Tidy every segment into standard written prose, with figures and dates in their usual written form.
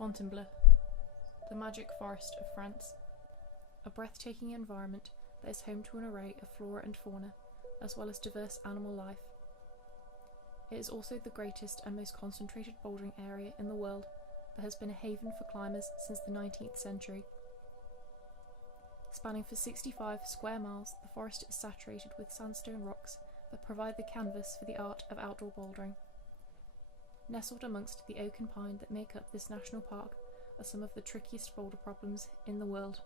Fontainebleau, the magic forest of France, a breathtaking environment that is home to an array of flora and fauna, as well as diverse animal life. It is also the greatest and most concentrated bouldering area in the world that has been a haven for climbers since the 19th century. Spanning for 65 square miles, the forest is saturated with sandstone rocks that provide the canvas for the art of outdoor bouldering. Nestled amongst the oak and pine that make up this national park are some of the trickiest boulder problems in the world.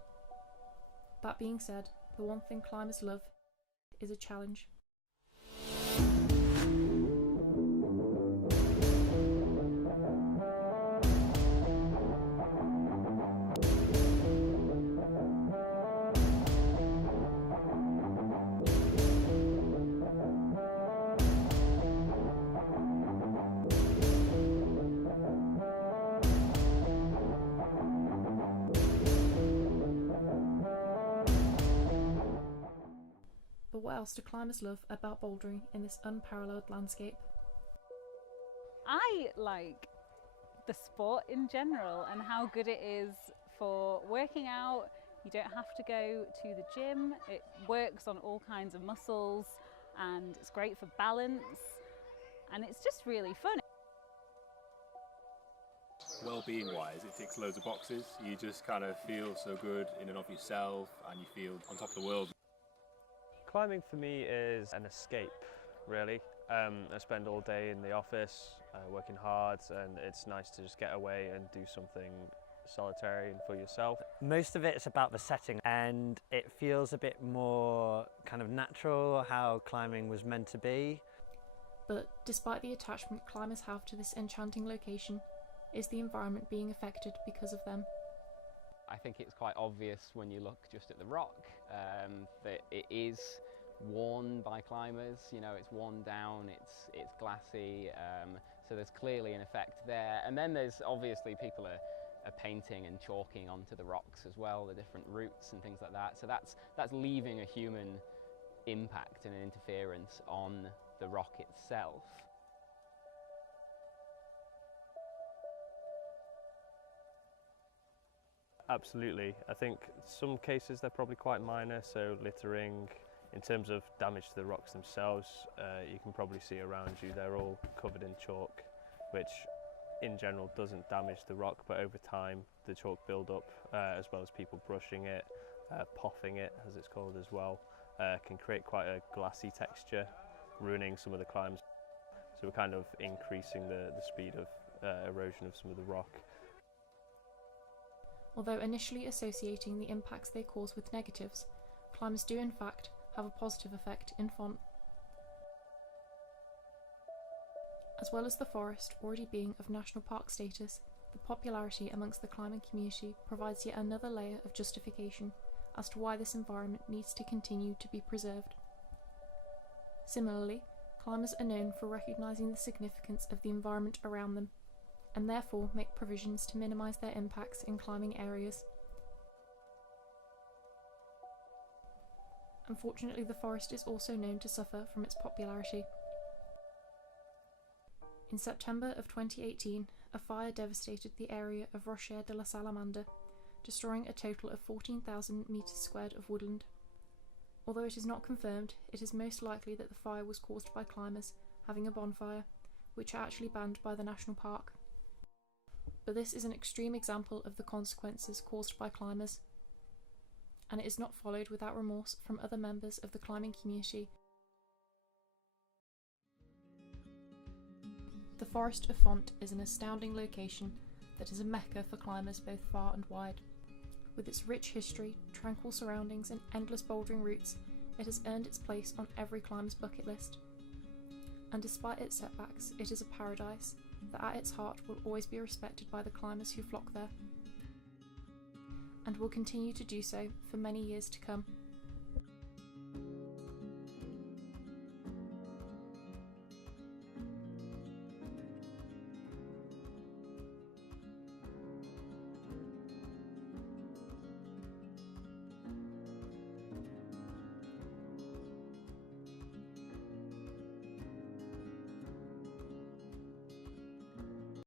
That being said, the one thing climbers love is a challenge. But what else do climbers love about bouldering in this unparalleled landscape? I like the sport in general and how good it is for working out. You don't have to go to the gym. It works on all kinds of muscles and it's great for balance and it's just really fun. Well-being wise, it ticks loads of boxes. You just kind of feel so good in and of yourself and you feel on top of the world. Climbing for me is an escape, really. I spend all day in the office working hard, and it's nice to just get away and do something solitary and for yourself. Most of it's about the setting, and it feels a bit more kind of natural, how climbing was meant to be. But despite the attachment climbers have to this enchanting location, is the environment being affected because of them? I think it's quite obvious when you look just at the rock that it is worn by climbers. You know, it's worn down, it's glassy, so there's clearly an effect there. And then there's obviously people are painting and chalking onto the rocks as well, the different routes and things like that. So that's leaving a human impact and an interference on the rock itself. Absolutely. I think some cases they're probably quite minor, so littering. In terms of damage to the rocks themselves, you can probably see around you they're all covered in chalk, which in general doesn't damage the rock, but over time the chalk build up, as well as people brushing it, poffing it as it's called as well, can create quite a glassy texture, ruining some of the climbs. So we're kind of increasing the speed of erosion of some of the rock. Although initially associating the impacts they cause with negatives, climbers do in fact have a positive effect in Font. As well as the forest already being of national park status, the popularity amongst the climbing community provides yet another layer of justification as to why this environment needs to continue to be preserved. Similarly, climbers are known for recognising the significance of the environment around them, and therefore make provisions to minimise their impacts in climbing areas. Unfortunately, the forest is also known to suffer from its popularity. In September of 2018, a fire devastated the area of Rocher de la Salamandre, destroying a total of 14,000 metres squared of woodland. Although it is not confirmed, it is most likely that the fire was caused by climbers having a bonfire, which are actually banned by the national park. But this is an extreme example of the consequences caused by climbers, and it is not followed without remorse from other members of the climbing community. The Forest of Font is an astounding location that is a mecca for climbers both far and wide. With its rich history, tranquil surroundings and endless bouldering routes, it has earned its place on every climber's bucket list. And despite its setbacks, it is a paradise that at its heart will always be respected by the climbers who flock there, and will continue to do so for many years to come.